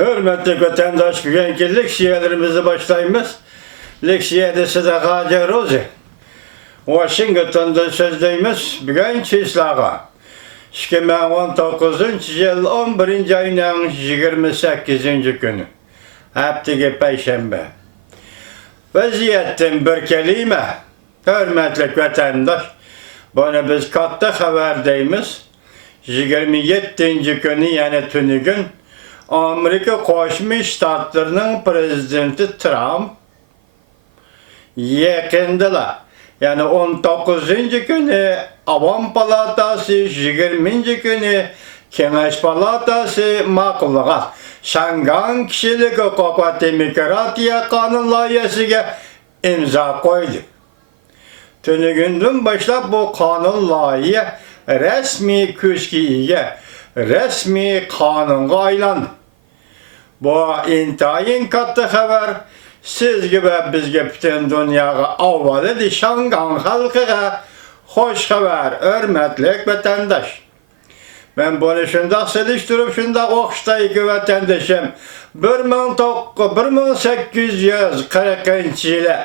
Hürmetli vatandaş, bugünkü leksiyelerimizi başlayımız. Leksiyede size Hacı Rozi. Washington'da sözdeyimiz bugün çislağa. 2019 yıl 11. ayının 28. günü. Haftaki Perşembe. Vaziyetten bir kelime. Hürmetli vatandaş, bunu biz katta haberdeyimiz. 27. günü yani tünü gün Amerika Koşmuş Ştatlarının prezidenti Trump yakındılar. Yani 19. günü Avam Palatası, 20. günü Kengeş Palatası makullağa Şangan Kişilik Hukuk ve Demokratiya Kanun layihəsige imza koydu. Tünü günden başlap bu kanun layihə resmi küskiye, resmi kanunga aylandı. Bu intayın katı haber, siz gibi bizge bütün dünyaya avvadı Şangan halkıga hoş haber, hürmetli vatandaş. Ben bunu şunda siliştirip şunda okştayıcı vatandaşım. 1840 yılı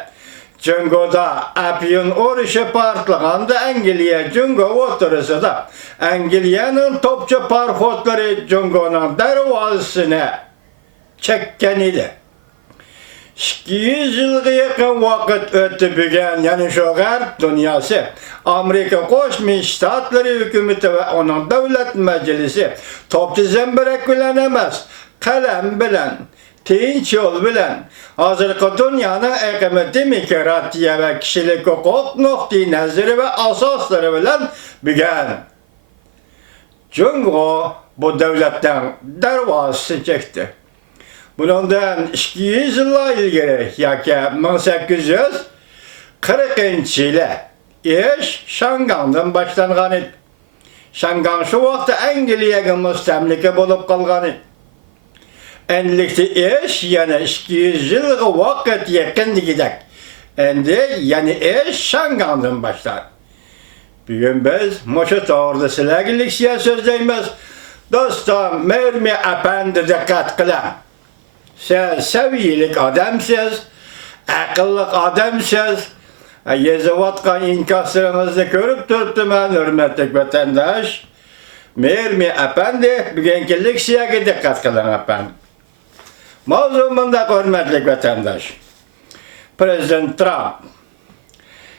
Cungo'da Apyun Oruşu partlığında Angliya Cungo oturusu da Angliya'nın topçu parhotları Cungo'nun darvazısına çekken idi. 200 yılga yakın vakit öttü bugün yani şu garp dünyası Amerika Koşmuş Ştatları hükümeti ve onun devlet meclisi topçu zemberek bilen emez, kalem bilen, tinç yol bilen, hazırki dünyanın ekimi demokratiya ve kişilik hukuk noktayı nazarı ve asasları bilen bugün Cungo bu devletten darvazısı çekti. Bundan 200 yılla ilgili yaki 1840 yılı iş Şangan'dan başlangan idi. Şangan şu vaxtda Angliyaga müstemlike bolup kalgan idi. Endilikde iş yani 200 yılga vakit yakın gidek. Endi yani iş Şangan'dan başlar. Bugün biz Moşu Doğru'da sizlerle leksiya sözdeyimiz. Dostum, mermi efendi dikkat kılın. Siz seviyelik adamsınız, akıllık adamsınız. Yazıvatkan inkaslarınızı görüp tuttum ben hürmetli vatandaş. Mermi efendi, bugünkü leksiyaya dikkat kılın efendim. Mevzumunda hürmetli vatandaş. Prezident Trump,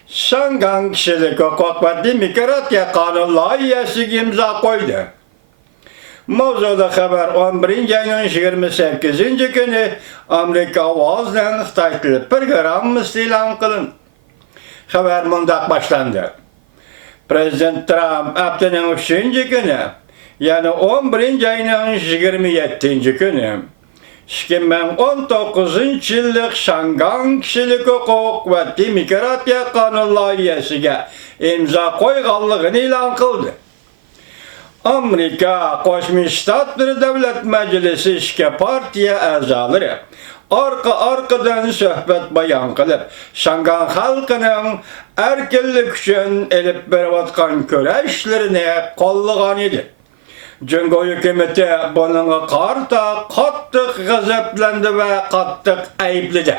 Şangan Kişilik Hukuk ve Demokratiya Kanun layihəsiga imza koydu. Mevzuda haber 11. ayının 28. günü Amerika avazdan Xitay tili programımız ilan kılın. Haber mundak başlandı. Prezident Trump haftanın 3. günü yani 11. ayının 27. günü 2019 yıllık Şangan Kişilik Hukuk ve Demokratiya Kanun layihəsige imza koyğanlığını ilan kıldı. Amerika Koşmuş Ştatları Devlet Meclisi işke partiya azaları arkadan söhbet bayan kılıp Şangan halkının erkinlik üçün elip bervatkan köreşlerine kollagan idi. Cungo hükümeti bunun karta kattık gazeplendi ve kattık ayıpladı.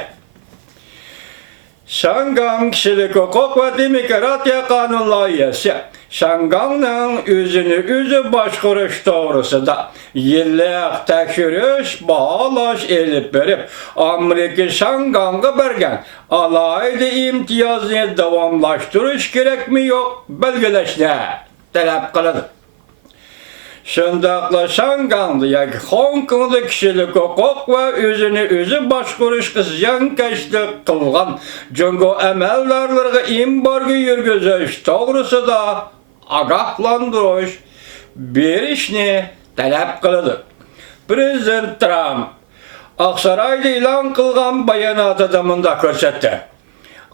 Şangan Kişilik Hukuk ve Demokratiya Kanun layihəsi Şangan'ın özünü başkuruş doğrusu da yıllık tekşürüş, bağlaş elip verip Amerika Şangan'a bergen alaylı imtiyazını devamlaştırış gerek mi yok belgeleşne talep kılıdır. Şundakla Şangan'da yani Hong Kong'da kişilik hukuk ve özünü başkuruş ziyankeşlik kılgan Cungo emellerlerine imbargı yürgüzüş doğrusu da agahlandırış bir işini talep kılıdır. Prezident Trump Aksaray'da ilan kılgan bayanat adamında körsetti.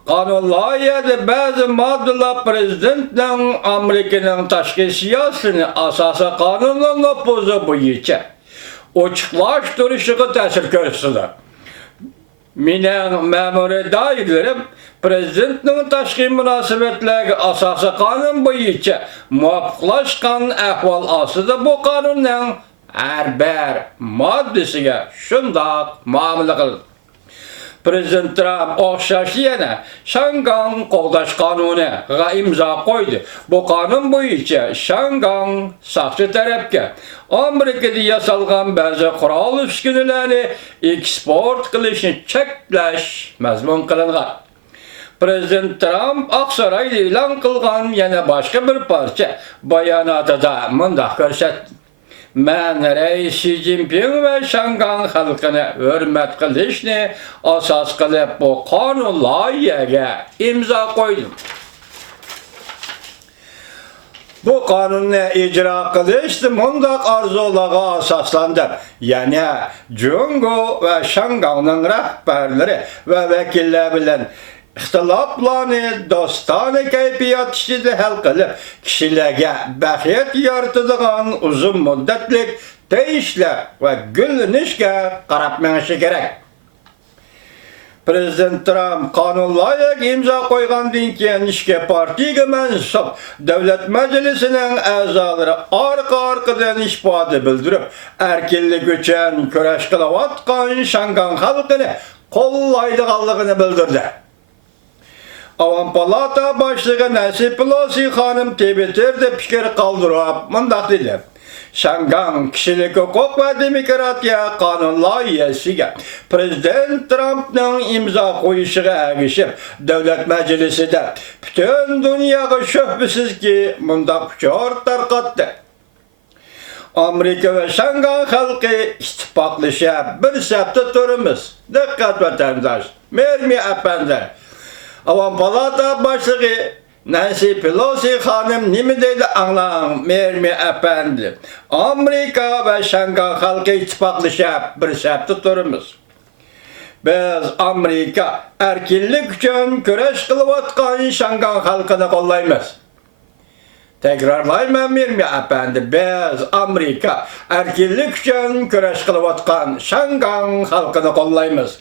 Kanun layihədə bazı maddeler prezidentin Amerika'nın taşkı siyasını asası kanunun lopuzu boyunca açıklaştırışığı təsir görsüdür. Minen memuri dairlerim prezidentin taşkı münasibetleri asası kanun boyunca muvaffaqlaşkan ahval asıdır bu kanunun her bir maddesiga şundaq muamele kıldı. Prezident Trump oxşaş yana Şangan qoğdaş kanunu imza koydu. Bu kanun boyunca Şangan saxçı tarafga Amerikada yasalgan bazı kural üskünelerini eksport qilishni cheklash mazmun qilingan. Prezident Trump Aqsarayda e'lon qilgan yana boshqa bir parcha bayonotida mundaq ko'rsatdi. Men Reis Xi Jinping ve Şangan halkını hürmet qilishni asas qilib bu qonun loyihaga imzo koydum. Bu kanunu icra qilish mundaq arzularga asaslandı. Yani Jungo ve Şangan'ın rahbarları ve vekiller bilen ixtiloflarni dostona kayfiyat ichida hal qilib, kishilarga baxit yaratadigan uzun muddatlik teyishlar va gullanishga qarab menishi kerak. Prezident Trump qonun loyihaga imzo qo'ygandan keyin ishga partiyaga mansub davlat majlisining a'zolari orqa-orqadan ishbodi bildirib, erkinlik uchun kurash qilayotgan Şangan xalqini qo'llaydiganligini bildirdi. Avam Palata başlığı Nancy Pelosi hanım Twitter'da fikir kaldırıp mundaq dedi. Şangan kişilik hukuk ve demokratiya kanun loyihasiga Prezident Trump'ның imza qo'yishiga ergishib, Davlat Majlisida bütün dunyoga shubhisizki mundaq uchur tarqatdi. Amerika ve Şangan xalqi ittifoqlashib bir safda turimiz. Diqqat vatandosh, mermi apanda. Avam Palata başlığı Nancy Pelosi hanım nimi deydi anlayın mermi efendi. Amerika ve Şangan halkı ittifaklaşıp bir safta turumuz. Biz Amerika erkinlik üçün köreş kılıvatkan Şangan halkını kollaymiz. Tekrarlayma mermi efendi. Biz Amerika erkinlik üçün köreş kılıvatkan Şangan halkını kollaymiz.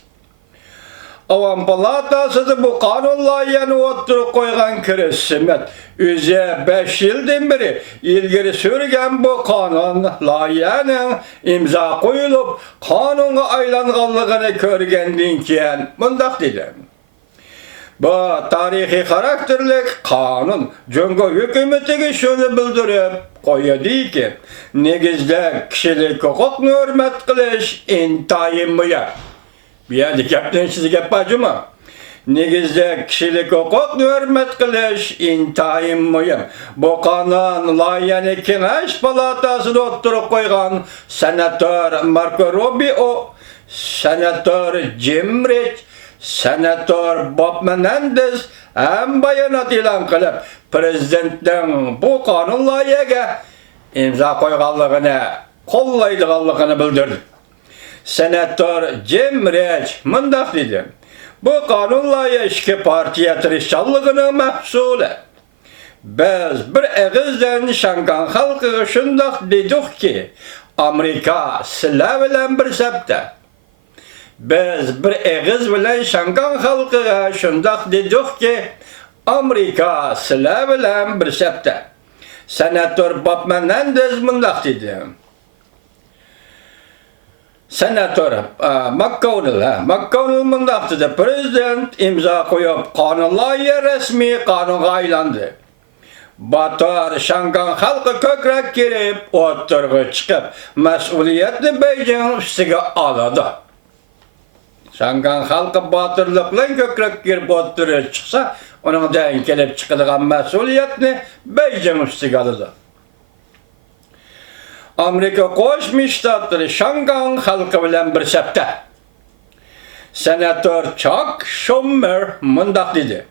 Avam Palatası bu kanun loyihasini o'ttirib qo'ygan Kirishmet o'zi 5 yildan beri ilgari surgan bu kanun loyihaning imzo qo'yilib, qonunga aylanganligini ko'rgandan keyin mundaq dedi. Bu tarixiy xarakterlik qonun Jungo hukumatiga shuni bildirib qo'yadiki, negizda kishilik huquqni hurmat qilish intayin muhim. Bir yerde gapdan size gap bacıma. Negizde kişilik hukukni hürmet qilish intayin muhim. Bu kanun loyihani Kengash palatasida o'ttirib qo'ygan senator Marco Rubio, senator Jim Rich, senator Bob Menendez ham bayonot e'lon qilib, prezidentning bu kanun loyihaga imzo qo'yganligini, qo'llaydiganligini bildirdi. Senator Jim Rich mundaq dedi. Bu kanun loyihasi ikki partiya tirishchanligining mahsuli. Biz bir og'izdan Şangan xalqiga shundaq dedikki, Amerika sizlar bilan bir safda. Biz bir og'iz bilan Şangan xalqiga shundaq dedikki, Amerika sizlar bilan bir safda. Senator Bob Menendez mundaq dedi. Senator McConnell mundaq dedi. Prezident imzo qo'yib, qonun loyiha rasmiy qonunga aylandi. Batar Şangan xalqi ko'krak kerib, o'ttirg'i chiqib, mas'uliyatni Beijing ustiga oladi. Şangan xalqi botirlik bilan ko'krak kerib o'ttirg'i chiqsa, uningdan kelib chiqadigan mas'uliyatni Beijing ustiga oladi. Amerika Qo'shma Shtatlari Şangan xalqi bilan bir safda. Senator Chuck Schumer mundaq dedi.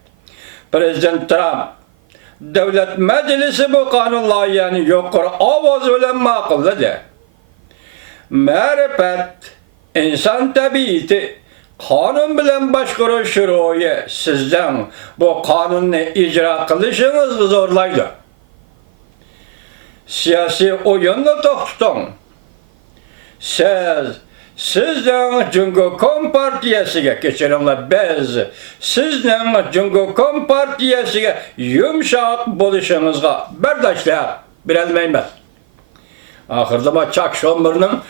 Prezident Trump Davlat Majlisi bu qonun loyihasini yuqori ovoz bilan ma'qulladi. Ma'rifat, inson tabiati, qonun bilan boshqarish ro'yi sizdan bu qonunni ijro qilishingizni zo'rlaydi. Siyasi oyunla to'xtating. Sizning Jungo Kompartiyasiga kechiringlar, biz sizning Jungo Kompartiyasiga yumshoq bo'lishingizga bardoshlik berolmaymiz. Ahırda bu Chuck Schumer'ın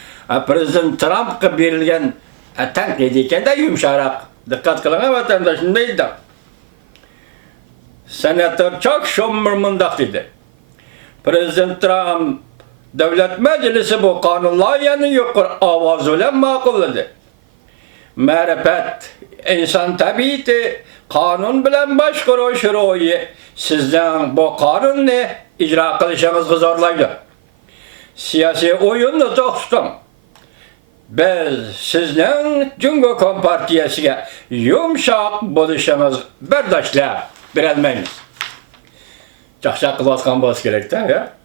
Prezident Trump'a verilgen tanqid de yumşarak. Dikkat kılın vatandaşın neydi? Senatör Chuck Schumer mındak dedi. Prezident Trump Devlet Meclisi bu kanunlarını yukarı avazıyla makulladı. Marifet, insan tabiati kanun bilen başkuru şuruyu sizden bu kanunu icra kılışınız zorlaydı. Siyasi oyunu tokstum. Biz sizden Cumhur Kompartiyasiga yumşak buluşunuz berdashlar berelmaymiz. Çaqchaq qilayotgan bo'lish kerak-da, ya.